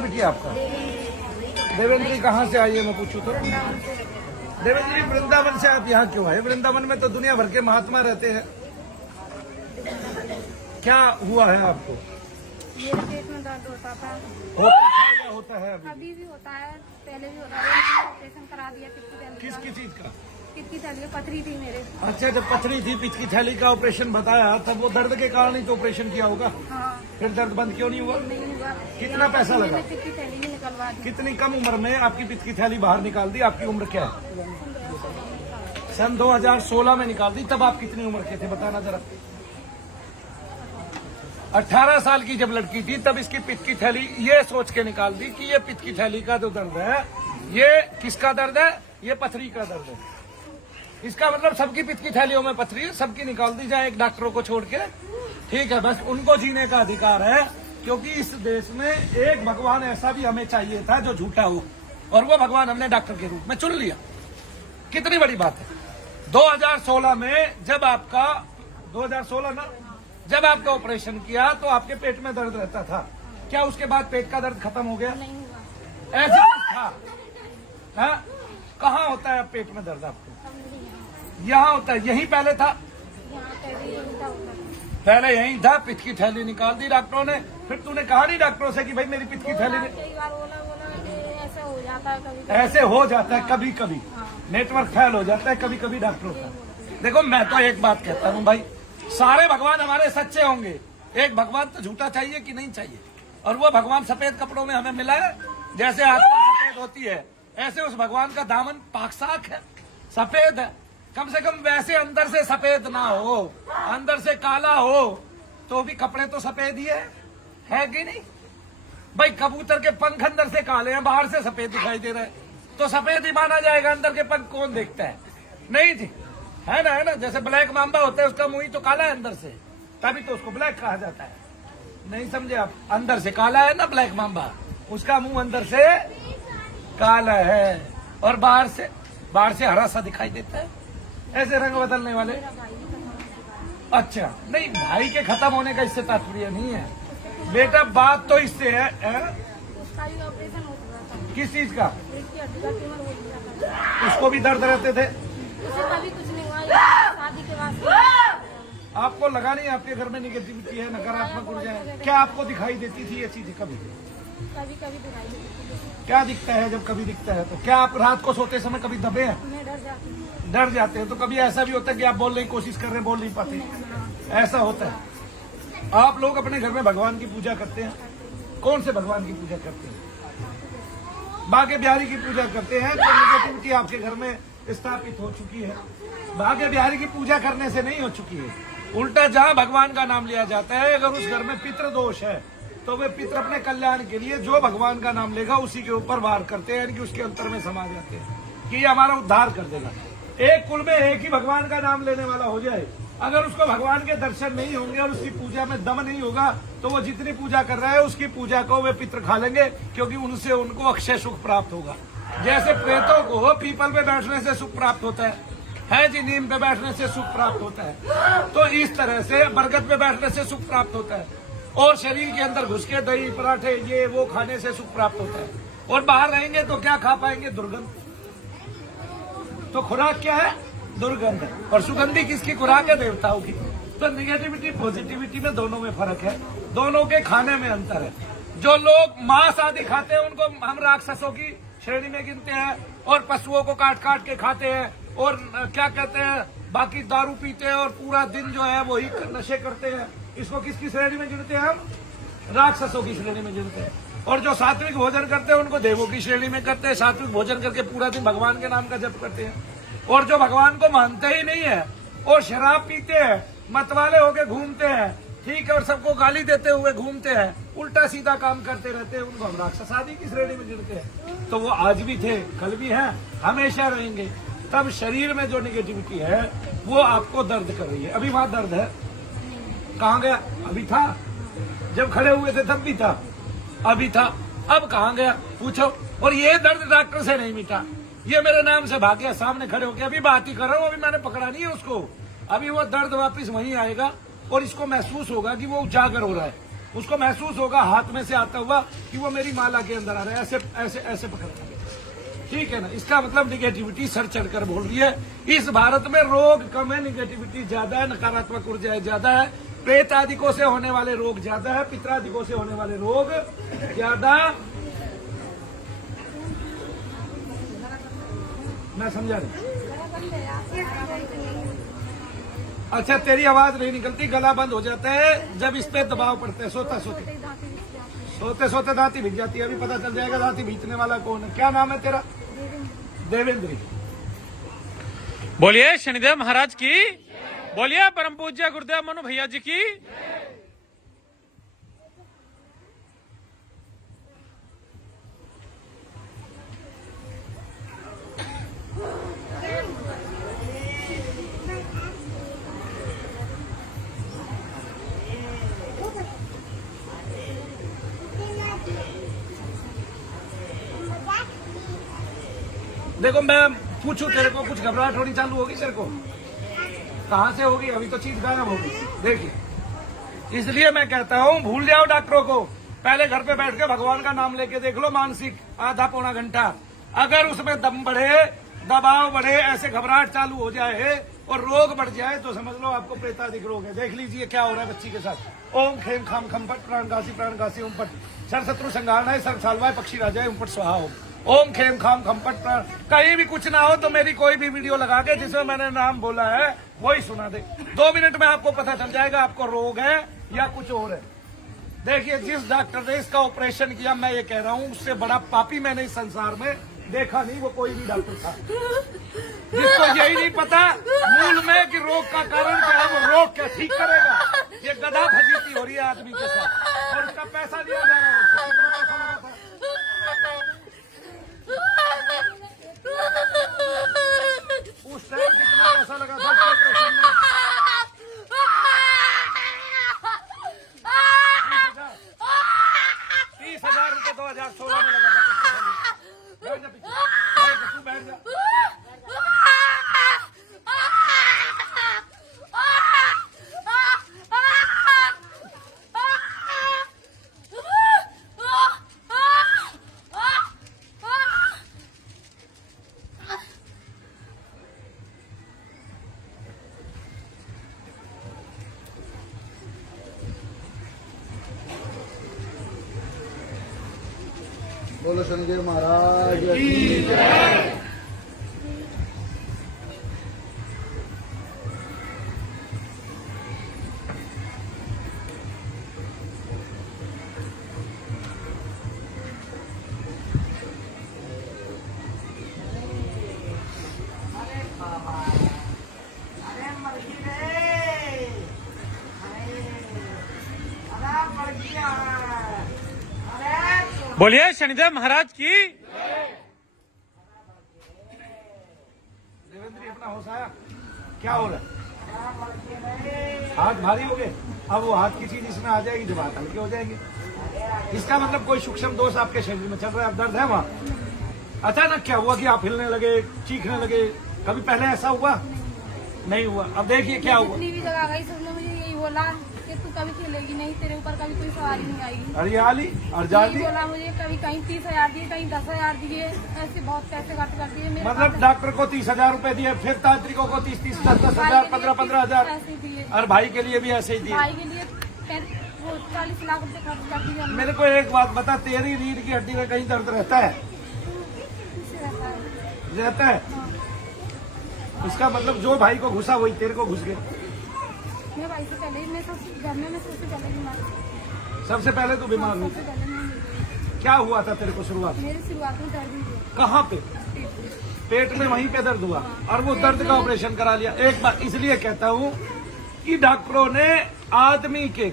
है बिटिया आपका? देवेंद्री कहाँ से आई है मैं पूछूं तो? देवेंद्री वृंदावन से आप यहाँ क्यों आए? वृंदावन में तो दुनिया भर के महात्मा रहते हैं। क्या हुआ है आपको? मेरे पेट में दर्द होता था। होता था या होता है अभी? अभी भी होता है, पहले भी होता है। ऑपरेशन करा दिया किस चीज का? पित्त की थैली, पथरी थी मेरे। अच्छा, जब पथरी थी, पित्त की थैली का ऑपरेशन बताया, तब वो दर्द के कारण ही तो ऑपरेशन किया होगा। हाँ। फिर दर्द बंद क्यों नहीं हुआ? नहीं हुआ। कितना पैसा लगा? पित्त की थैली भी निकलवा दी। कितनी कम उम्र में आपकी पित्त की थैली बाहर निकाल दी? आपकी उम्र क्या है? सन 2016 में निकाल दी। तब आप कितनी उम्र के थे बताना जरा? 18 साल की जब लड़की थी तब इसकी पित्त की थैली ये सोच के निकाल दी कि ये पित्त की थैली का जो दर्द है, ये किसका दर्द है? ये पथरी का दर्द है। इसका मतलब सबकी पित्त की थैलियों में पथरी है, सबकी निकाल दी जाए एक डॉक्टरों को छोड़ के। ठीक है, बस उनको जीने का अधिकार है, क्योंकि इस देश में एक भगवान ऐसा भी हमें चाहिए था जो झूठा हो, और वो भगवान हमने डॉक्टर के रूप में चुन लिया। कितनी बड़ी बात है। 2016 में जब आपका 2016 ना जब आपका ऑपरेशन किया तो आपके पेट में दर्द रहता था। क्या उसके बाद पेट का दर्द खत्म हो गया? नहीं हुआ। ऐसा कुछ था? हाँ? कहाँ होता है पेट में दर्द आपको? यहाँ होता है। यही पहले था? यहाँ पहले यही था। पहले यही था। पित्त की थैली निकाल दी डॉक्टरों ने। फिर तूने कहा नहीं डॉक्टरों से कि भाई मेरी पित्त की थैली कई बार बोला कि ऐसा हो जाता है कभी। ऐसे हो जाता है कभी कभी। नेटवर्क फेल हो जाता है कभी कभी डॉक्टरों का। देखो, मैं तो एक बात कहता हूँ भाई, सारे भगवान हमारे सच्चे होंगे, एक भगवान तो झूठा चाहिए कि नहीं चाहिए? और वो भगवान सफेद कपड़ों में हमें मिला है। जैसे आत्मा सफेद होती है, ऐसे उस भगवान का दामन पाक-साक है, सफेद है। कम से कम वैसे अंदर से सफेद ना हो, अंदर से काला हो तो भी कपड़े तो सफेद ही है कि नहीं भाई? कबूतर के पंख अंदर से काले हैं, बाहर से सफेद दिखाई दे रहे हैं, तो सफेद ही माना जाएगा। अंदर के पंख कौन देखता है? नहीं जी, है ना? जैसे ब्लैक मांबा होता है, उसका मुंह ही तो काला है अंदर से, तभी तो उसको ब्लैक कहा जाता है। नहीं समझे आप? अंदर से काला है ना ब्लैक मांबा, उसका मुंह अंदर से काला है और बाहर से हरा सा दिखाई देता है। ऐसे रंग बदलने वाले। अच्छा, नहीं, भाई के खत्म होने का इससे तात्पर्य नहीं है बेटा, बात तो इससे है। उसका भी ऑपरेशन हो चुका था। किस चीज का? इसकी हड्डी का ट्यूमर हो गया था। उसको भी दर्द रहते थे? उसे कभी कुछ नहीं हुआ, शादी के बाद। आपको लगा नहीं आपके घर में निगेटिविटी है, नकारात्मक ऊर्जा है? क्या आपको दिखाई देती थी ये चीजें कभी? कभी कभी दिखाई देती थी। क्या दिखता है? जब कभी दिखता है तो क्या आप रात को सोते समय कभी दबे हैं? मैं डर जाती हूँ। डर जाते हैं? तो कभी ऐसा भी होता है कि आप बोलने की कोशिश कर रहे हैं, बोल नहीं पाते? ऐसा होता है। आप लोग अपने घर में भगवान की पूजा करते हैं? कौन से भगवान की पूजा करते हैं? बागे बिहारी की पूजा करते हैं। तो निगेटिविटी आपके घर में स्थापित हो चुकी है। बागे बिहारी की पूजा करने से नहीं हो चुकी है, उल्टा जहाँ भगवान का नाम लिया जाता है, अगर उस घर में पितृ दोष है तो वे पितृ अपने कल्याण के लिए जो भगवान का नाम लेगा उसी के ऊपर वार करते हैं, यानी कि उसके अंतर में समा जाते हैं कि ये हमारा उद्धार कर देगा। एक कुल में एक ही भगवान का नाम लेने वाला हो जाए, अगर उसको भगवान के दर्शन नहीं होंगे और उसकी पूजा में दम नहीं होगा तो वो जितनी पूजा कर रहा है उसकी पूजा को वे पितृ खा लेंगे, क्योंकि उनसे उनको अक्षय सुख प्राप्त होगा। जैसे प्रेतों को पीपल पे बैठने से सुख प्राप्त होता है जी, नीम पे बैठने से सुख प्राप्त होता है, तो इस तरह से बरगद पे बैठने से सुख प्राप्त होता है, और शरीर के अंदर घुस के दही पराठे ये वो खाने से सुख प्राप्त होता है। और बाहर रहेंगे तो क्या खा पाएंगे? दुर्गंध। तो खुराक क्या है? दुर्गंध। और सुगंधी किसकी खुराक है? देवताओं की। तो निगेटिविटी पॉजिटिविटी में दोनों में फर्क है, दोनों के खाने में अंतर है। जो लोग मांस आदि खाते हैं उनको हम राक्षसों की श्रेणी में गिनते हैं, और पशुओं को काट काट के खाते हैं, और क्या कहते हैं, बाकी दारू पीते हैं और पूरा दिन जो है वही नशे करते हैं। इसको किसकी श्रेणी में गिनते हैं हम? राक्षसों की श्रेणी में गिनते हैं। और जो सात्विक भोजन करते हैं उनको देवों की श्रेणी में करते हैं। सात्विक भोजन करके पूरा दिन भगवान के नाम का जप करते हैं। और जो भगवान को मानते ही नहीं है और शराब पीते हैं, मतवाले होके घूमते हैं, ठीक है, और सबको गाली देते हुए घूमते हैं, उल्टा सीधा काम करते रहते हैं, उनको हम राक्षस आदि की श्रेणी में गिनते हैं। तो वो आज भी थे, कल भी हैं, हमेशा रहेंगे। तब शरीर में जो निगेटिविटी है वो आपको दर्द कर रही है। अभी वहां दर्द है? कहाँ गया? अभी था जब खड़े हुए थे तब भी था, अभी था, अब कहाँ गया पूछो। और ये दर्द डॉक्टर से नहीं मिटा, ये मेरे नाम से भाग गया सामने खड़े होकर। अभी बात ही कर रहा हूँ, अभी मैंने पकड़ा नहीं है उसको। अभी वो दर्द वापिस वहीं आएगा और इसको महसूस होगा कि वो उजागर हो रहा है। उसको महसूस होगा हाथ में से आता हुआ कि वो मेरी माला के अंदर आ रहा है, ऐसे ऐसे ऐसे पकड़ना। ठीक है ना, इसका मतलब निगेटिविटी सर चढ़कर बोल रही है। इस भारत में रोग कम है, निगेटिविटी ज्यादा है, नकारात्मक ऊर्जाएं ज्यादा है, प्रेत आदिकों से होने वाले रोग ज्यादा है, पितरादिकों से होने वाले रोग ज्यादा। मैं समझा नहीं। अच्छा, तेरी आवाज नहीं निकलती, गला बंद हो जाता है जब इस पे दबाव पड़ता है। सोते सोते सोते सोते दांती भिग जाती है। अभी पता चल जाएगा दांती भीगने वाला कौन है। क्या नाम है तेरा? देवेंद्र। बोलिए शनिदेव महाराज की, बोलिए परम पूज्य गुरुदेव मनु भैया जी की। देखो, मैं पूछूं तेरे को, कुछ घबराहट होनी चालू होगी तेरे को? कहां से होगी? अभी तो चीज गायब होगी। देखिए, इसलिए मैं कहता हूं भूल जाओ डॉक्टरों को, पहले घर पे बैठ के भगवान का नाम लेके देख लो मानसिक आधा पौना घंटा। अगर उसमें दम बढ़े, दबाव बढ़े, ऐसे घबराहट चालू हो जाए और रोग बढ़ जाए तो समझ लो आपको प्रेतादिक रोग है। देख लीजिए क्या हो रहा है बच्ची के साथ। ओम खेम खाम खम पट प्राण घासी ओम पट सर शत्रु संगार है सर सालवाय पक्षी राजा ओम पट स्वाहा ओम खेम खाम खम पट प्राण। कहीं भी कुछ ना हो तो मेरी कोई भी वीडियो लगा के जिसमें मैंने नाम बोला है वही सुना दे। 2 मिनट में आपको पता चल जाएगा आपको रोग है या कुछ और है। देखिए, जिस डॉक्टर ने इसका ऑपरेशन किया, मैं ये कह रहा हूँ उससे बड़ा पापी मैंने इस संसार में देखा नहीं। वो कोई भी डॉक्टर था जिसको यही नहीं पता मूल में कि रोग का कारण क्या है, वो रोग क्या ठीक करेगा। ये गधा फजीती हो रही है आदमी के साथ और उसका पैसा दिया जा रहा है। कितना पैसा लगा था? उस टाइम कितना पैसा लगा था उसके ऑपरेशन में? 30,000 रुपये 2016 में लगा था। बैठ जा पीछे, बैठ जा, तू बैठ जा। बोलो शनिदेव महाराज की जय। बोलिए शनिदेव महाराज की। देवेंद्र, अपना होश आया? क्या हो रहा है? हाथ भारी हो गए। अब वो हाथ की चीज इसमें आ जाएगी जब हाथ हल्के हो जाएंगे। इसका मतलब कोई सूक्ष्म दोष आपके शरीर में चल रहा है। अब दर्द है वहाँ? अचानक क्या हुआ कि आप हिलने लगे, चीखने लगे? कभी पहले ऐसा हुआ? नहीं हुआ। अब देखिए क्या हुआ। जितनी भी जगह गई सबने मुझे यही बोला कि तू कभी खेलेगी नहीं, तेरे ऊपर कभी कोई सवारी नहीं आएगी। अरे आली और जाली बोला मुझे, कभी कहीं 30,000 दिए, कहीं 10,000 दिए, ऐसे बहुत पैसे खर्च कर दिए मेरे मतलब डॉक्टर को 30,000 रुपए दिए, फिर तांत्रिकों को 30-30, 10,000, 15,000 पैसे दिए। और भाई के लिए भी ऐसे ही दिए। भाई के लिए 40 लाख रुपए खर्च कर दिए हमने। मेरे को एक बात बता, तेरी रीढ़ की हड्डी में कहीं दर्द रहता है? रहता है। इसका मतलब जो भाई को घुसा वही तेरे को घुस गया। मैं भाई से पहले मैं घर में मैं सबसे पहले बीमार थी। सबसे पहले तो बीमार हुई। सबसे पहले मैं, क्या हुआ था तेरे को शुरुआत? मेरी शुरुआत में दर्द हुआ कहाँ पे? पेट में, वहीं पे दर्द हुआ और वो दर्द का ऑपरेशन करा लिया। एक बार इसलिए कहता हूँ कि डॉक्टरों ने आदमी के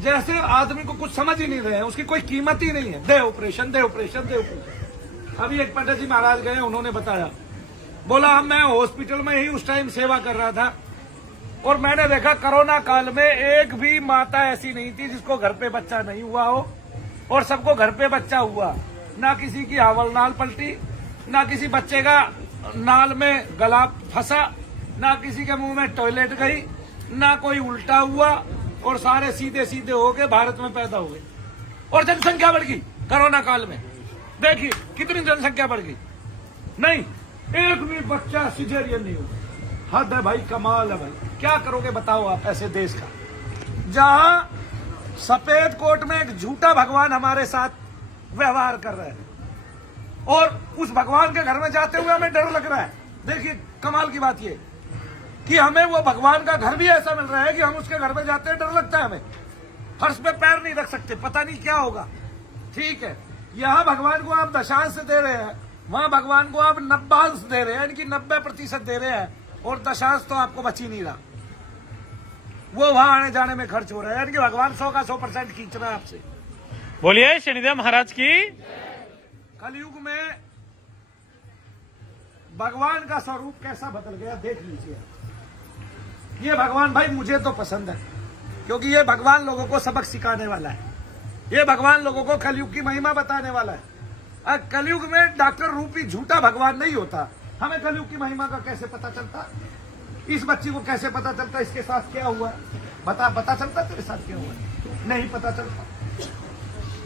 जैसे आदमी को कुछ समझ ही नहीं रहे हैं, उसकी कोई कीमत ही नहीं है। दे ऑपरेशन, दे ऑपरेशन, दे ऑपरेशन। अभी एक पंडित जी महाराज गए, उन्होंने बताया, बोला मैं हॉस्पिटल में ही उस टाइम सेवा कर रहा था और मैंने देखा कोरोना काल में एक भी माता ऐसी नहीं थी जिसको घर पे बच्चा नहीं हुआ हो और सबको घर पे बच्चा हुआ। ना किसी की हावल नाल पलटी, ना किसी बच्चे का नाल में गला फंसा, ना किसी के मुंह में टॉयलेट गई, ना कोई उल्टा हुआ और सारे सीधे सीधे हो गए भारत में पैदा हुए और जनसंख्या बढ़ गई कोरोना काल में। देखिए कितनी जनसंख्या बढ़ गई, नहीं एक भी बच्चा सिजेरियन नहीं हुआ। हद है भाई, कमाल है भाई। क्या करोगे बताओ आप ऐसे देश का, जहां सफेद कोट में एक झूठा भगवान हमारे साथ व्यवहार कर रहा है और उस भगवान के घर में जाते हुए हमें डर लग रहा है। देखिए कमाल की बात ये कि हमें वो भगवान का घर भी ऐसा मिल रहा है कि हम उसके घर में जाते हैं डर लगता है हमें, फर्श पे पैर नहीं रख सकते, पता नहीं क्या होगा। ठीक है, यहाँ भगवान को आप दशांश दे रहे हैं, वहां भगवान को आप नब्बांश दे रहे हैं, यानी कि 90% दे रहे हैं और दशांश तो आपको बच ही नहीं रहा, वो वहां आने जाने में खर्च हो रहा है, यानी कि भगवान 100 का 100% खींच रहा है आपसे। बोलिए शनिदेव महाराज की। कलयुग में भगवान का स्वरूप कैसा बदल गया देख लीजिए। ये भगवान भाई मुझे तो पसंद है, क्योंकि ये भगवान लोगों को सबक सिखाने वाला है, ये भगवान लोगों को कलयुग की महिमा बताने वाला है। कलयुग में डॉक्टर रूपी झूठा भगवान नहीं होता, हमें कलयुग की महिमा का कैसे पता चलता, इस बच्ची को कैसे पता चलता इसके साथ क्या हुआ, पता चलता तेरे साथ क्या हुआ, नहीं पता चलता।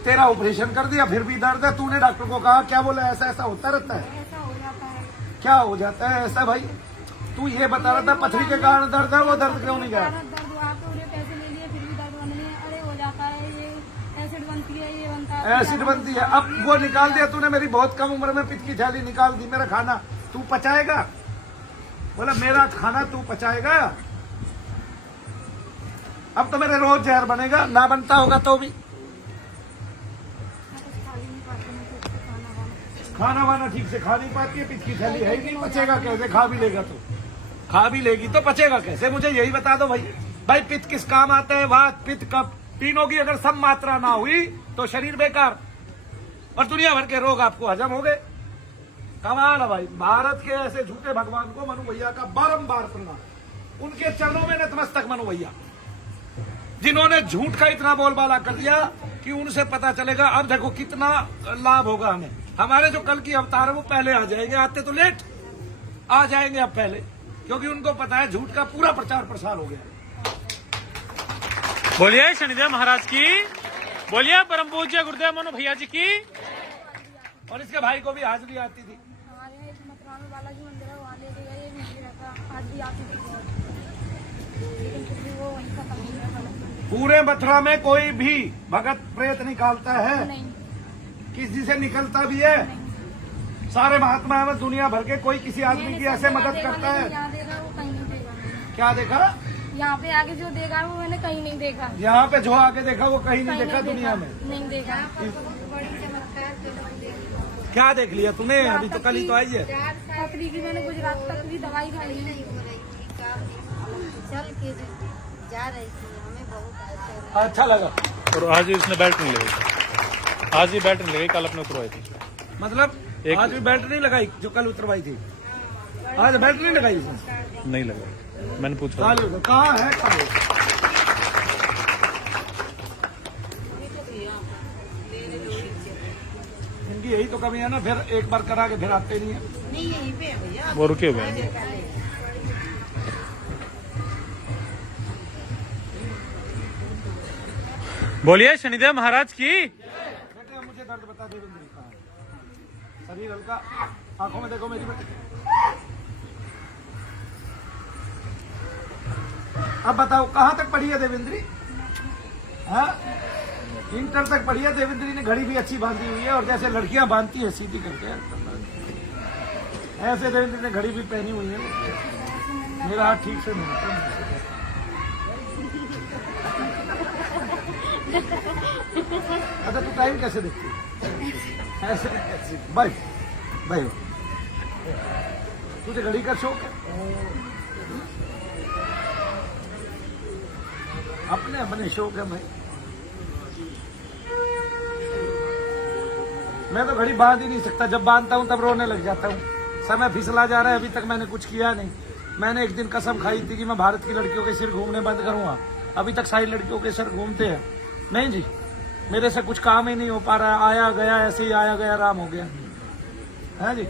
तेरा ऑपरेशन कर दिया फिर भी दर्द है, तूने डॉक्टर को कहा, क्या बोला, ऐसा ऐसा होता रहता है, ऐसा हो जाता है। क्या हो जाता है ऐसा भाई? तू ये बता रहा था पथरी के कारण दर्द है, वो दर्द क्यों नहीं गया? दर्द हुआ तो उन्हें पैसे ले लिए फिर भी दर्द बनने लगे। अरे हो जाता है, ये एसिड बनती है, ये बनता है, एसिड बनती है। अब वो निकाल दिया तूने, मेरी बहुत कम उम्र में पित्त की थैली निकाल दी, मेरा खाना तू पचाएगा? बोला मेरा खाना तू पचाएगा? अब तो मेरे रोज जहर बनेगा, ना बनता होगा तो भी। खाना वाना ठीक से खा नहीं पाती है, पित्त की थैली है ही नहीं, पचेगा कैसे? खा भी लेगा तो, खा भी लेगी तो पचेगा कैसे? मुझे यही बता दो भाई। भाई पित्त किस काम आता है? वात पित्त कफ, तीनों की अगर सम मात्रा ना हुई तो शरीर बेकार और दुनिया भर के रोग आपको हजम हो गए। कमाल है भाई। भारत के ऐसे झूठे भगवान को मनु भैया का बारंबार प्रणाम। उनके चरणों में नतमस्तक मनु भैया, जिन्होंने झूठ का इतना बोलबाला कर दिया कि उनसे पता चलेगा। अब देखो कितना लाभ होगा हमें। हमारे जो कल की अवतार है वो पहले आ जाएंगे, आते तो लेट आ जाएंगे अब पहले, क्योंकि उनको पता है झूठ का पूरा प्रचार प्रसार हो गया। बोलिए शनिदेव महाराज की। बोलिए परम पूज्य गुरुदेव मनु भैया जी की। और इसके भाई को भी हाजिरी आती थी। हमारे यहाँ एक मथुरा में बालाजी मंदिर है, वहाँ लेके गए, नहीं रहता, आज भी आती थी, लेकिन फिर भी वो वहीं खत्म हो गया। पूरे मथुरा में कोई भी भगत प्रेत निकालता है? नहीं, किसी से निकलता भी है? सारे महात्मा में दुनिया भर के कोई किसी आदमी की ऐसे मदद करता है? यहाँ देखा वो कहीं नहीं देखा। क्या देखा? यहाँ पे आगे जो देखा वो मैंने कहीं नहीं देखा। यहाँ पे जो आगे देखा वो कहीं नहीं देखा दुनिया में? नहीं देखा। क्या देख लिया तूने? अभी तो कल ही तो आई है। पथरी की मैंने गुजरात तक भी दवाई खाई है। चल के जा रही थी, हमें बहुत अच्छा लगा। और आज इसने बेल्ट नहीं लगाई, आज ही बेल्ट नहीं लगाई, कल अपने उतरवाई थी। मतलब आज भी बेल्ट नहीं लगाई जो कल उतरवाई थी? आज बेल्ट नहीं लगाई इसने? नहीं लगाई, मैंने पूछा। कहाँ है? कहाँ है? इनकी यही तो कमी है ना, फिर एक बार करा के फिर आते नहीं है। नहीं यहीं पे है भैया। वो रुके हुए हैं। बोलिए शनिदेव महाराज की। बेटे अब मुझे दर्द बता दे, कहाँ है? शरीर हल्का, आंखों में देखो मेरी बेटे। अब बताओ कहाँ तक पढ़ी है देवेंद्री? हाँ, इंटर तक पढ़ी है देवेंद्री ने। घड़ी भी अच्छी बांधी हुई है और जैसे लड़कियां बांधती है सीधी करके, ऐसे देवेंद्री ने घड़ी भी पहनी हुई है। मेरा हाथ ठीक से नहीं है। अच्छा तू टाइम कैसे देखती है? ऐसे भाई भाई तुझे घड़ी का शौक है? अपने अपने शौक है भाई। मैं तो घड़ी बांध ही नहीं सकता, जब बांधता हूँ तब रोने लग जाता हूँ। समय फिसला जा रहा है, अभी तक मैंने कुछ किया नहीं। मैंने एक दिन कसम खाई थी कि मैं भारत की लड़कियों के सिर घूमने बंद करूंगा। अभी तक सारी लड़कियों के सिर घूमते हैं। नहीं जी, मेरे से कुछ काम ही नहीं हो पा रहा। आया गया ऐसे ही आया गया राम हो गया है जी।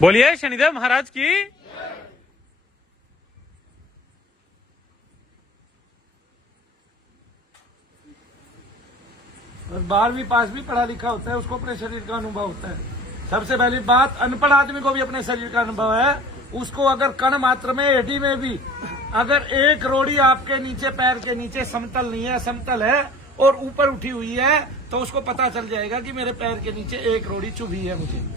बोलिए शनिदेव महाराज की। और 12वीं पास भी पढ़ा लिखा होता है, उसको अपने शरीर का अनुभव होता है। सबसे पहली बात, अनपढ़ आदमी को भी अपने शरीर का अनुभव है। उसको अगर कण मात्र में, एडी में भी अगर एक रोड़ी आपके नीचे, पैर के नीचे समतल नहीं है, समतल है और ऊपर उठी हुई है, तो उसको पता चल जाएगा कि मेरे पैर के नीचे एक रोड़ी चुभी है मुझे।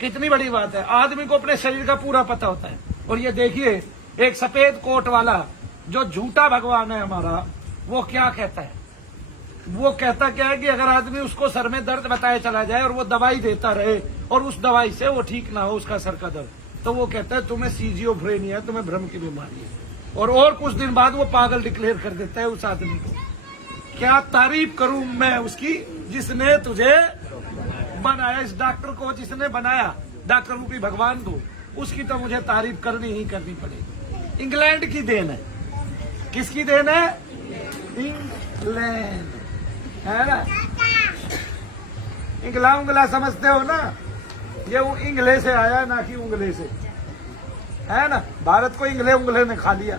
कितनी बड़ी बात है। आदमी को अपने शरीर का पूरा पता होता है। और ये देखिए, एक सफेद कोट वाला जो झूठा भगवान है हमारा, वो क्या कहता है? वो कहता क्या है कि अगर आदमी उसको सर में दर्द बताए चला जाए और वो दवाई देता रहे और उस दवाई से वो ठीक ना हो उसका सर का दर्द, तो वो कहता है तुम्हें सीजियोफ्रेनिया है, तुम्हें भ्रम की बीमारी है। और कुछ दिन बाद वो पागल डिक्लेयर कर देता है उस आदमी को। क्या तारीफ करूं मैं उसकी, जिसने तुझे बनाया, इस डॉक्टर को जिसने बनाया, डॉक्टर रूपी भगवान को, उसकी तो मुझे तारीफ करनी ही करनी पड़ेगी। इंग्लैंड की देन है। किसकी देन है? इंग्लैंड है ना। इंगला उंगला समझते हो ना, ये वो इंगले से आया ना कि उंगले से, है ना। भारत को इंगले उंगले ने खा लिया।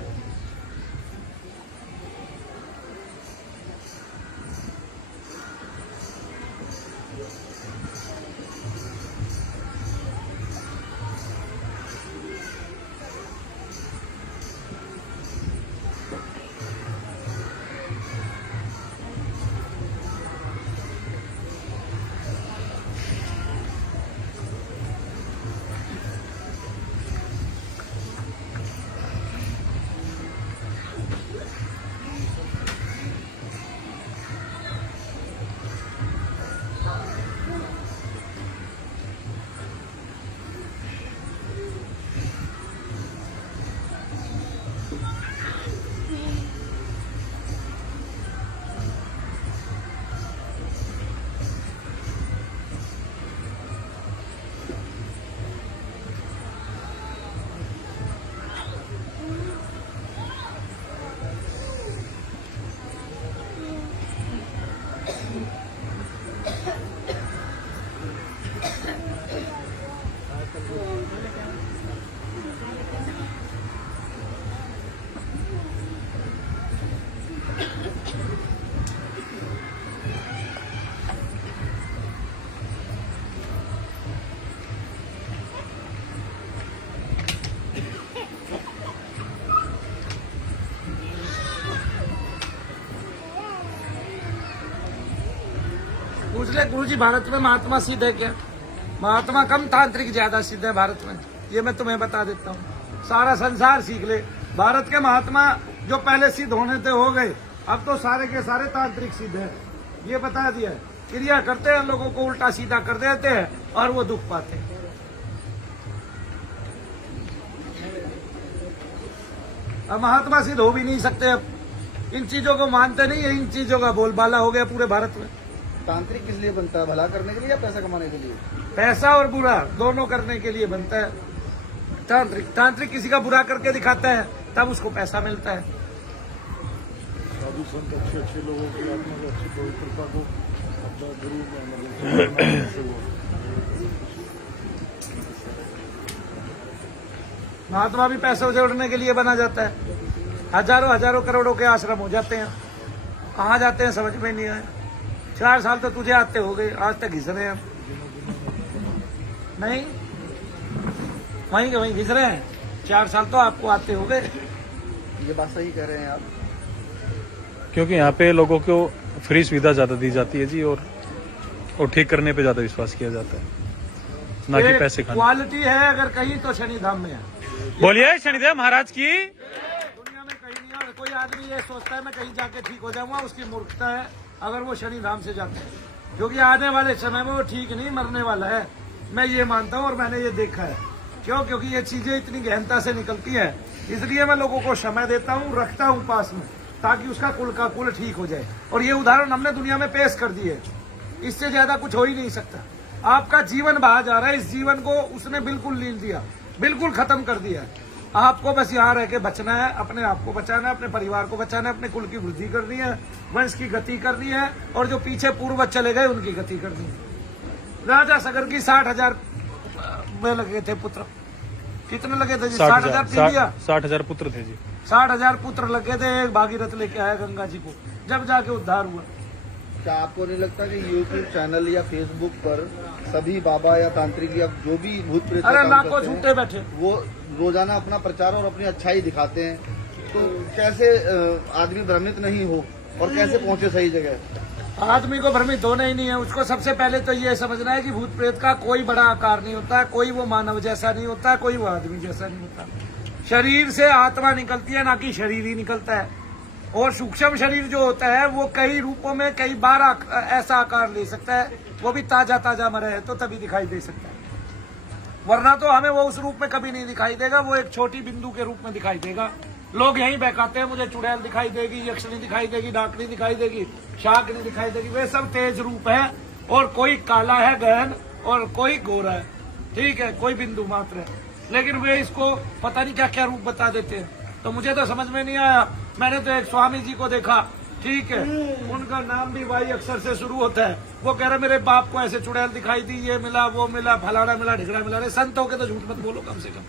पूछ ले गुरुजी, भारत में महात्मा सिद्ध है क्या? महात्मा कम, तांत्रिक ज्यादा सिद्ध है भारत में। ये मैं तुम्हें बता देता हूँ। सारा संसार सीख ले। भारत के महात्मा जो पहले सिद्ध होने थे हो गए, अब तो सारे के सारे तांत्रिक सिद्ध है। ये बता दिया। क्रिया करते हैं, लोगों को उल्टा सीधा कर देते हैं और वो दुख पाते हैं। अब महात्मा सिद्ध हो भी नहीं सकते। अब इन चीजों को मानते नहीं है। इन चीजों का बोलबाला हो गया पूरे भारत में। तांत्रिक किस लिए बनता है? भला करने के लिए या पैसा कमाने के लिए? पैसा और बुरा दोनों करने के लिए बनता है तांत्रिक। तांत्रिक किसी का बुरा करके दिखाता है, तब उसको पैसा मिलता है। साधु संत अच्छे लोगों की आत्मा को, अच्छी पवित्रता को अपना गुरु महात्मा भी पैसे जोड़ने के लिए बना जाता है। हजारों हजारों करोड़ों के आश्रम हो जाते हैं। कहाँ जाते हैं समझ में नहीं आए। 4 साल तो तुझे आते हो गए, आज तक घिस रहे हैं। नहीं, वहीं के वहीं घिस रहे हैं। 4 साल तो आपको आते हो गए। ये बात सही कह रहे हैं आप। क्योंकि यहाँ पे लोगों को फ्री सुविधा ज्यादा दी जाती है जी, और ठीक करने पे ज्यादा विश्वास किया जाता है, ना कि पैसे खाने। क्वालिटी है अगर कहीं तो शनिधाम में है। बोलिए शनिदेव महाराज की। दुनिया में कहीं नहीं है। कोई आदमी ये सोचता है मैं कहीं जाके ठीक हो जाऊंगा, उसकी मूर्खता है अगर वो शनिधाम से जाते हैं, क्योंकि आने वाले समय में वो ठीक नहीं, मरने वाला है। मैं ये मानता हूँ और मैंने ये देखा है। क्यों? क्योंकि ये चीजें इतनी गहनता से निकलती हैं। इसलिए मैं लोगों को समय देता हूँ, रखता हूँ पास में, ताकि उसका कुल का कुल ठीक हो जाए। और ये उदाहरण हमने दुनिया में पेश कर दिए। इससे ज्यादा कुछ हो ही नहीं सकता। आपका जीवन बहा जा रहा है, इस जीवन को उसने बिल्कुल लील दिया, बिल्कुल खत्म कर दिया। आपको बस यहाँ रह के बचना है, अपने आप को बचाना है, अपने परिवार को बचाना है, अपने कुल की वृद्धि करनी है, वंश की गति करनी है, और जो पीछे पूर्वज चले गए उनकी गति करनी है। राजा सगर की 60,000 में लगे थे पुत्र? कितने लगे थे जी? 60,000 पीढ़ियां, 60,000 पुत्र थे जी। 60,000 पुत्र लगे थे। एक भागीरथ लेके आया गंगा जी को, जब जाके उद्धार हुआ। क्या आपको नहीं लगता कि यूट्यूब चैनल या फेसबुक पर सभी बाबा या तांत्रिक या जो भी भूत प्रेत का अरे काम लाखों करते हैं, झूठे बैठे। वो रोजाना अपना प्रचार और अपनी अच्छाई दिखाते हैं, तो कैसे आदमी भ्रमित नहीं हो और कैसे पहुंचे सही जगह? आदमी को भ्रमित होना ही नहीं है। उसको सबसे पहले तो ये समझना है कि भूत प्रेत का कोई बड़ा आकार नहीं होता, कोई वो मानव जैसा नहीं होता, कोई वो आदमी जैसा नहीं होता। शरीर से आत्मा निकलती है, ना कि शरीर ही निकलता है। और सूक्ष्म शरीर जो होता है वो कई रूपों में कई बार ऐसा आकार ले सकता है। वो भी ताजा ताजा मरे है तो तभी दिखाई दे सकता है, वरना तो हमें वो उस रूप में कभी नहीं दिखाई देगा। वो एक छोटी बिंदु के रूप में दिखाई देगा। लोग यहीं बहकाते हैं, मुझे चुड़ैल दिखाई देगी, यक्षिणी दिखाई देगी, डाकनी दिखाई देगी, शाकनी दिखाई देगी। वे सब तेज रूप है, और कोई काला है गहन और कोई गोरा है, ठीक है, कोई बिंदु मात्र है। लेकिन वे इसको पता नहीं क्या क्या रूप बता देते हैं, तो मुझे तो समझ में नहीं आया। मैंने तो एक स्वामी जी को देखा, ठीक है, उनका नाम भी वाई अक्षर से शुरू होता है। वो कह रहे मेरे बाप को ऐसे चुड़ैल दिखाई दी, ये मिला, वो मिला, फलाना मिला, ढिगड़ा मिला। रे संत होके तो झूठ मत बोलो, कम से कम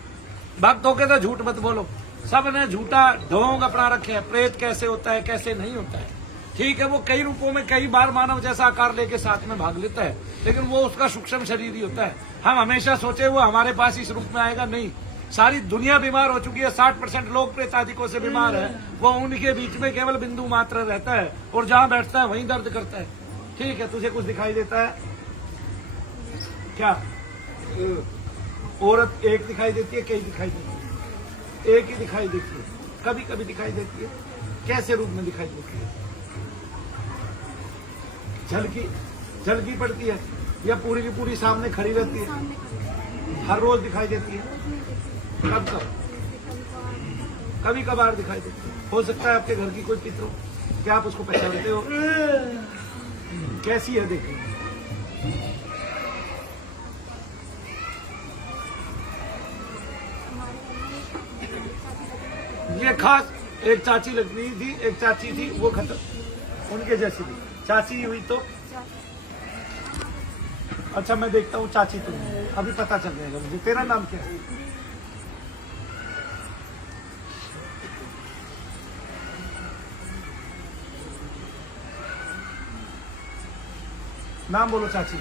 भक्त होके तो झूठ मत बोलो। सब ने झूठा ढोंग अपना रखे है। प्रेत कैसे होता है, कैसे नहीं होता है, ठीक है। वो कई रूपों में कई बार मानव जैसा आकार लेके साथ में भाग लेता है, लेकिन वो उसका सूक्ष्म शरीर ही होता है। हम हमेशा सोचे वो हमारे पास इस रूप में आएगा, नहीं। सारी दुनिया बीमार हो चुकी है, 60% लोग प्रेतादिकों से बीमार है। वो उनके बीच में केवल बिंदु मात्र रहता है, और जहां बैठता है वहीं दर्द करता है, ठीक है। तुझे कुछ दिखाई देता है क्या? औरत एक दिखाई देती है, कई दिखाई देती है? एक ही दिखाई देती है, कभी कभी दिखाई देती है। कैसे रूप में दिखाई देती है? झलकी पड़ती है या पूरी की पूरी सामने खड़ी रहती है? हर रोज दिखाई देती है? कब कब? कभी कभार दिखाई देती है। हो सकता है आपके घर की कोई पितर हो, क्या आप उसको पहचानते हो? कैसी है देखिए। ये खास एक चाची लगती थी, एक चाची थी, वो खत्म, उनके जैसी थी। चाची हुई तो अच्छा, मैं देखता हूँ चाची तुम, अभी पता चल जाएगा मुझे। तेरा नाम क्या है? नाम बोलो चाची।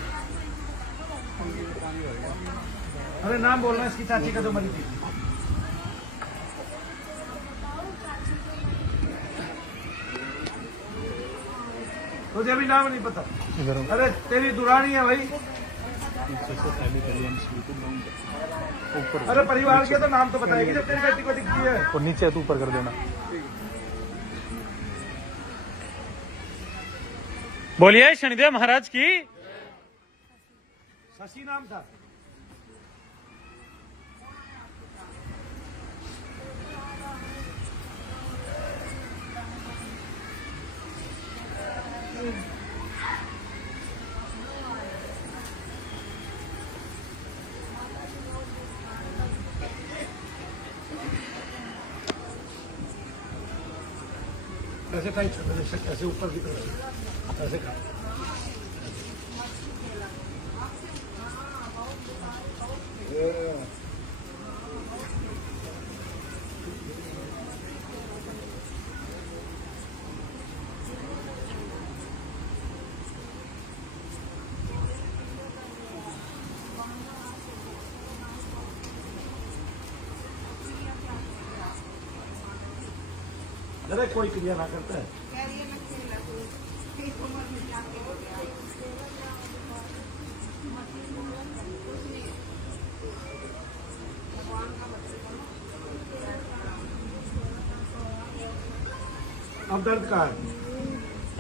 अरे नाम बोलना इसकी चाची का जो मरी थी। तुझे अभी नाम नहीं पता? अरे तेरी दुरानी है भाई। अरे परिवार के तो नाम तो बताएगी जब तेरी बेटी को दिखती है। और नीचे तू ऊपर कर देना। बोलिए शनिदेव महाराज की। शशि नाम था। ऐसे टाइट ऐसे ऊपर की तरफ ऐसे खा। अरे कोई क्रिया ना करता है। अब दर्द कहाँ है?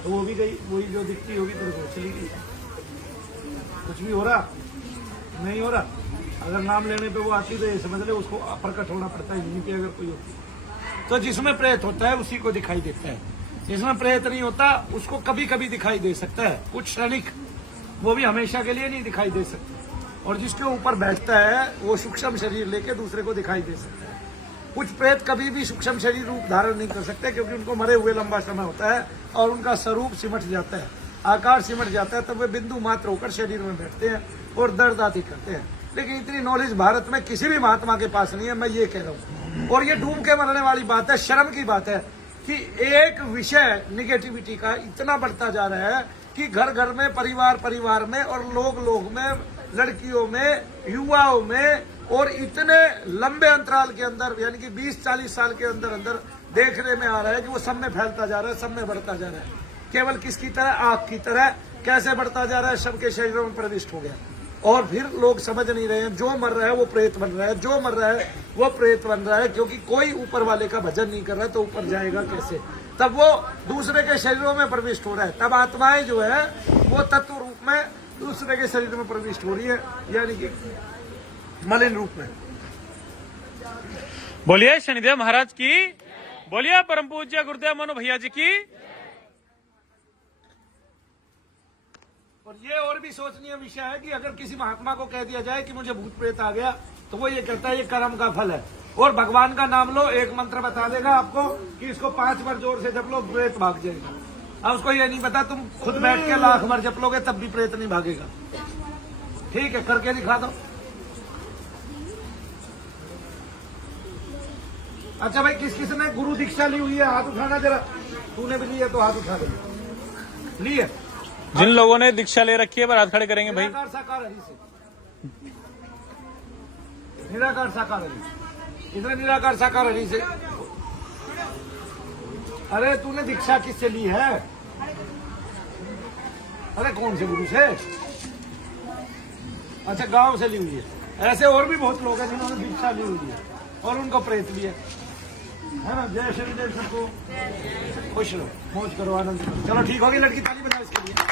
तो वो भी गई, वही जो दिखती होगी तेरे को, चली गई। कुछ भी हो रहा नहीं हो रहा। अगर नाम लेने पे वो आती तो ये समझ ले उसको प्रकट होना पड़ता है, यहीं पे अगर कोई होती। तो जिसमें प्रेत होता है उसी को दिखाई देता है, जिसमें प्रेत नहीं होता उसको कभी कभी दिखाई दे सकता है, कुछ क्षणिक, वो भी हमेशा के लिए नहीं दिखाई दे सकता। और जिसके ऊपर बैठता है वो सूक्ष्म शरीर लेके दूसरे को दिखाई दे सकता है। कुछ प्रेत कभी भी सूक्ष्म शरीर रूप धारण नहीं कर सकते, क्योंकि उनको मरे हुए लंबा समय होता है और उनका स्वरूप सिमट जाता है, आकार सिमट जाता है, तब वे बिंदु मात्र होकर शरीर में बैठते हैं और दर्द आदि करते हैं। लेकिन इतनी नॉलेज भारत में किसी भी महात्मा के पास नहीं है, मैं ये कह रहा हूँ। और ये डूब के मरने वाली बात है, शर्म की बात है कि एक विषय निगेटिविटी का इतना बढ़ता जा रहा है कि घर घर में, परिवार परिवार में और लोग में, लड़कियों में, युवाओं में, और इतने लंबे अंतराल के अंदर यानी कि 20-40 साल के अंदर अंदर देखने में आ रहा है कि वो सब में फैलता जा रहा है, सब में बढ़ता जा रहा है। केवल किसकी तरह? आग की तरह कैसे बढ़ता जा रहा है, सबके शरीरों में प्रविष्ट हो गया। और फिर लोग समझ नहीं रहे हैं, जो मर रहा है वो प्रेत बन रहा है, जो मर रहा है वो प्रेत बन रहा है, क्योंकि कोई ऊपर वाले का भजन नहीं कर रहा है तो ऊपर जाएगा कैसे? तब वो दूसरे के शरीरों में प्रविष्ट हो रहा है, तब आत्माएं जो है वो तत्व रूप में दूसरे के शरीर में प्रविष्ट हो रही है, यानी कि मलिन रूप में। बोलिए शनिदेव महाराज की, बोलिए परम पूज्य गुरुदेव मनु भैया जी की। और ये और भी सोचनीय विषय है कि अगर किसी महात्मा को कह दिया जाए कि मुझे भूत प्रेत आ गया, तो वो ये कहता है ये कर्म का फल है। और भगवान का नाम लो, एक मंत्र बता देगा आपको कि इसको 5 बार जोर से जप लो, प्रेत भाग जाएगा। अब उसको ये नहीं पता तुम खुद बैठ के 1,00,000 बार जप लोगे तब भी प्रेत नहीं भागेगा। ठीक है, करके दिखा दो। अच्छा भाई, किस किस ने गुरु दीक्षा ली हुई है? हाथ उठाना जरा। तूने भी ली है तो हाथ उठा दे। ली है? जिन लोगों ने दीक्षा ले रखी है पर हाथ खड़े करेंगे भाई। निराकार साकार हरि से, निराकार साकार हरि, इधर निराकार साकार हरि से। अरे तूने दीक्षा किससे ली है? अरे कौन से गुरु से? अच्छा, गांव से ली हुई है। ऐसे और भी बहुत लोग हैं जिन्होंने दीक्षा ली हुई है और उनको प्रेत भी है ना। जय श्री देव, सबको खुश रहो, मौज करो, आनंद करो। चलो ठीक होगी लड़की, ताली बजाओ इसके लिए।